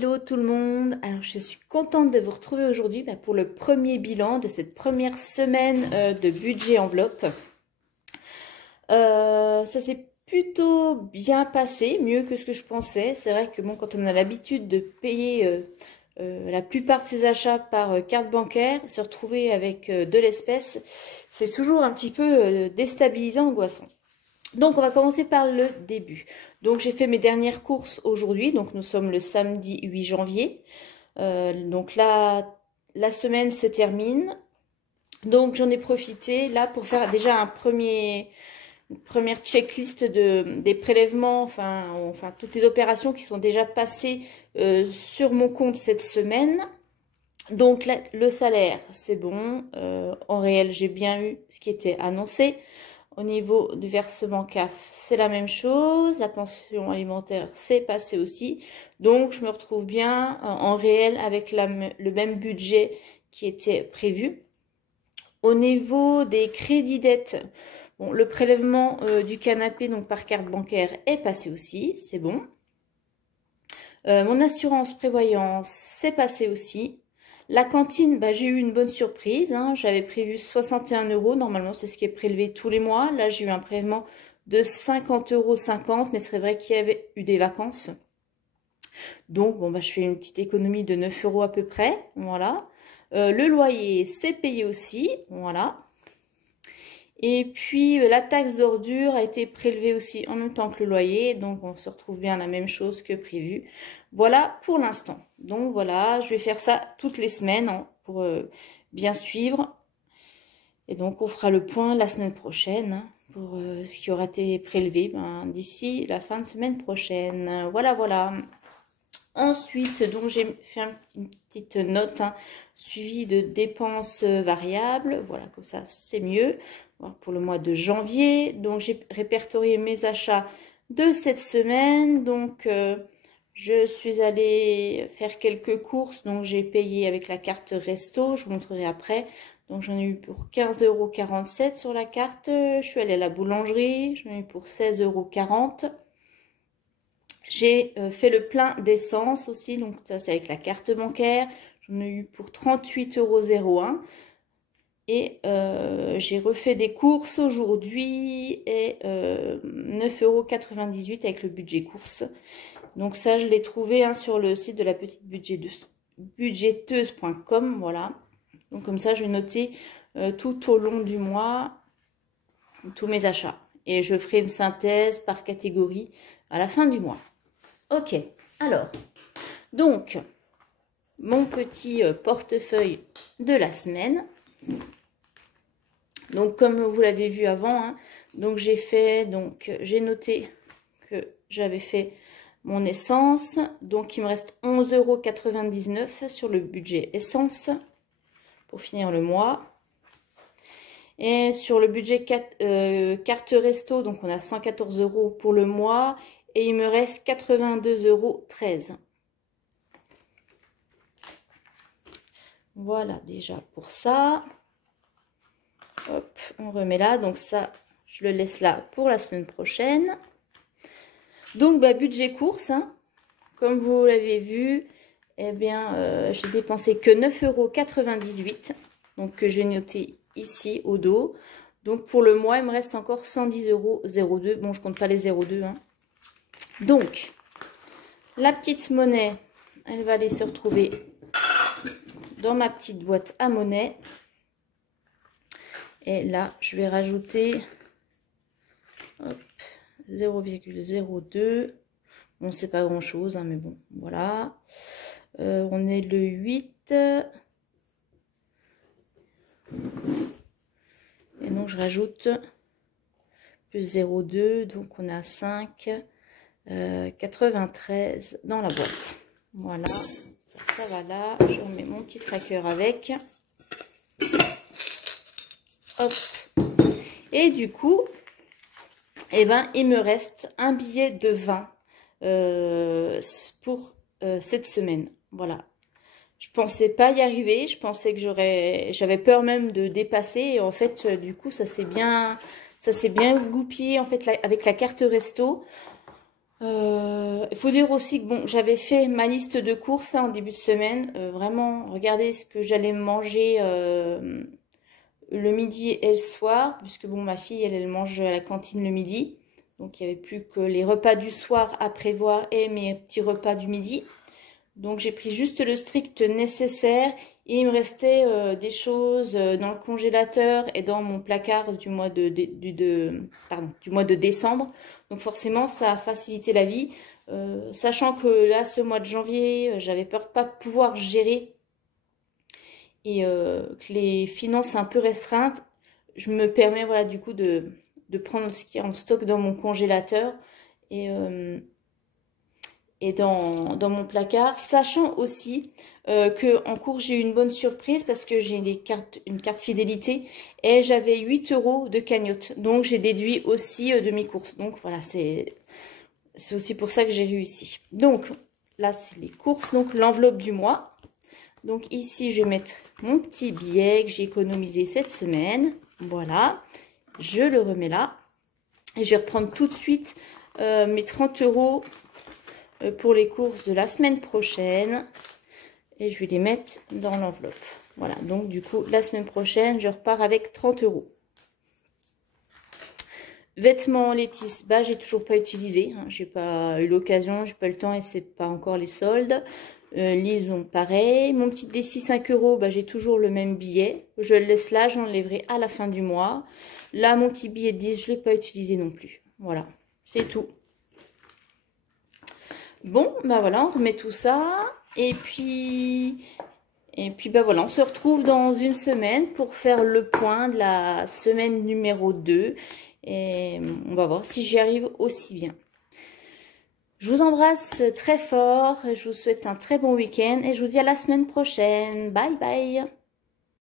Hello tout le monde. Alors je suis contente de vous retrouver aujourd'hui pour le premier bilan de cette première semaine de budget enveloppe. Ça s'est plutôt bien passé, mieux que ce que je pensais. C'est vrai que bon, quand on a l'habitude de payer la plupart de ses achats par carte bancaire, se retrouver avec de l'espèce, c'est toujours un petit peu déstabilisant, angoissant. Donc on va commencer par le début. Donc j'ai fait mes dernières courses aujourd'hui, donc nous sommes le samedi 8 janvier. Donc là, la semaine se termine. Donc j'en ai profité là pour faire déjà une première checklist des prélèvements, enfin toutes les opérations qui sont déjà passées sur mon compte cette semaine. Donc là, le salaire, c'est bon. En réel, j'ai bien eu ce qui était annoncé. Au niveau du versement CAF, c'est la même chose. La pension alimentaire, c'est passé aussi. Donc, je me retrouve bien en réel avec le même budget qui était prévu. Au niveau des crédits dettes, bon, le prélèvement du canapé donc par carte bancaire est passé aussi, c'est bon. Mon assurance prévoyance, c'est passé aussi. La cantine, j'ai eu une bonne surprise. Hein. J'avais prévu 61 €. Normalement, c'est ce qui est prélevé tous les mois. Là, j'ai eu un prélèvement de 50,50 €. Mais c'est vrai qu'il y avait eu des vacances. Donc, bon, je fais une petite économie de 9 € à peu près. Voilà. Le loyer, c'est payé aussi. Voilà. Et puis, la taxe d'ordure a été prélevée aussi en même temps que le loyer. Donc, on se retrouve bien à la même chose que prévu. Voilà pour l'instant. Donc, voilà, je vais faire ça toutes les semaines hein, pour bien suivre. Et donc, on fera le point la semaine prochaine hein, pour ce qui aura été prélevé d'ici la fin de semaine prochaine. Voilà, voilà. Ensuite, donc j'ai fait une petite note hein, suivie de dépenses variables. Voilà, comme ça, c'est mieux. Pour le mois de janvier. Donc, j'ai répertorié mes achats de cette semaine. Donc, je suis allée faire quelques courses. Donc, j'ai payé avec la carte Resto. Je vous montrerai après. Donc, j'en ai eu pour 15,47 € sur la carte. Je suis allée à la boulangerie. J'en ai eu pour 16,40 €. J'ai fait le plein d'essence aussi. Donc, ça, c'est avec la carte bancaire. J'en ai eu pour 38,01 €. Et j'ai refait des courses aujourd'hui et 9,98 € avec le budget courses. Donc ça, je l'ai trouvé hein, sur le site de la petite budgeteuse.com. Voilà. Donc comme ça, je vais noter tout au long du mois tous mes achats. Et je ferai une synthèse par catégorie à la fin du mois. Ok, alors, donc, mon petit portefeuille de la semaine. Donc, comme vous l'avez vu avant, hein, donc j'ai noté que j'avais fait mon essence. Donc, il me reste 11,99 € sur le budget essence pour finir le mois. Et sur le budget carte resto, donc on a 114 € pour le mois. Et il me reste 82,13 €. Voilà déjà pour ça. Hop, on remet là. Donc ça, je le laisse là pour la semaine prochaine. Donc, budget course. Hein. Comme vous l'avez vu, eh bien, j'ai dépensé que 9,98 €. Donc, que j'ai noté ici au dos. Donc, pour le mois, il me reste encore 110,02 €. Bon, je compte pas les 0,2. Hein. Donc, la petite monnaie, elle va aller se retrouver dans ma petite boîte à monnaie. Et là, je vais rajouter 0,02. Bon, c'est pas grand chose, hein, mais bon, voilà. On est le 8. Et donc, je rajoute plus 0,2. Donc, on a 5,93 dans la boîte. Voilà, ça va là. Je remets mon petit tracker avec. Hop. Et du coup, eh ben, il me reste un billet de 20 pour cette semaine. Voilà. Je pensais pas y arriver. Je pensais que j'avais peur même de dépasser. Et en fait, du coup, ça s'est bien goupillé en fait avec la carte resto. Il faut dire aussi que bon, j'avais fait ma liste de courses hein, en début de semaine. Vraiment, regardez ce que j'allais manger le midi et le soir. Puisque bon, ma fille, elle mange à la cantine le midi. Donc, il n'y avait plus que les repas du soir à prévoir et mes petits repas du midi. Donc, j'ai pris juste le strict nécessaire. Et il me restait des choses dans le congélateur et dans mon placard du mois du mois de décembre. Donc, forcément, ça a facilité la vie. Sachant que là, ce mois de janvier, j'avais peur de ne pas pouvoir gérer et que les finances sont un peu restreintes. Je me permets, voilà, du coup, de prendre ce qui est en stock dans mon congélateur et dans mon placard, sachant aussi que en cours j'ai eu une bonne surprise parce que j'ai une carte fidélité et j'avais 8 € de cagnotte, donc j'ai déduit aussi de mes courses. Donc voilà, c'est aussi pour ça que j'ai réussi. Donc là c'est les courses, donc l'enveloppe du mois. Donc ici je vais mettre mon petit billet que j'ai économisé cette semaine. Voilà, je le remets là et je vais reprendre tout de suite mes 30 € pour les courses de la semaine prochaine et je vais les mettre dans l'enveloppe. Voilà, donc du coup la semaine prochaine je repars avec 30 €. Vêtements Letis, bah j'ai toujours pas utilisé, hein, j'ai pas eu l'occasion, j'ai pas eu le temps et c'est pas encore les soldes. Lison pareil, mon petit défi 5 €, bah j'ai toujours le même billet, je le laisse là, j'enlèverai à la fin du mois. Là mon petit billet de 10, je l'ai pas utilisé non plus. Voilà, c'est tout. Bon, bah voilà, on remet tout ça. Et puis bah voilà, on se retrouve dans une semaine pour faire le point de la semaine numéro 2. Et on va voir si j'y arrive aussi bien. Je vous embrasse très fort, je vous souhaite un très bon week-end et je vous dis à la semaine prochaine. Bye bye!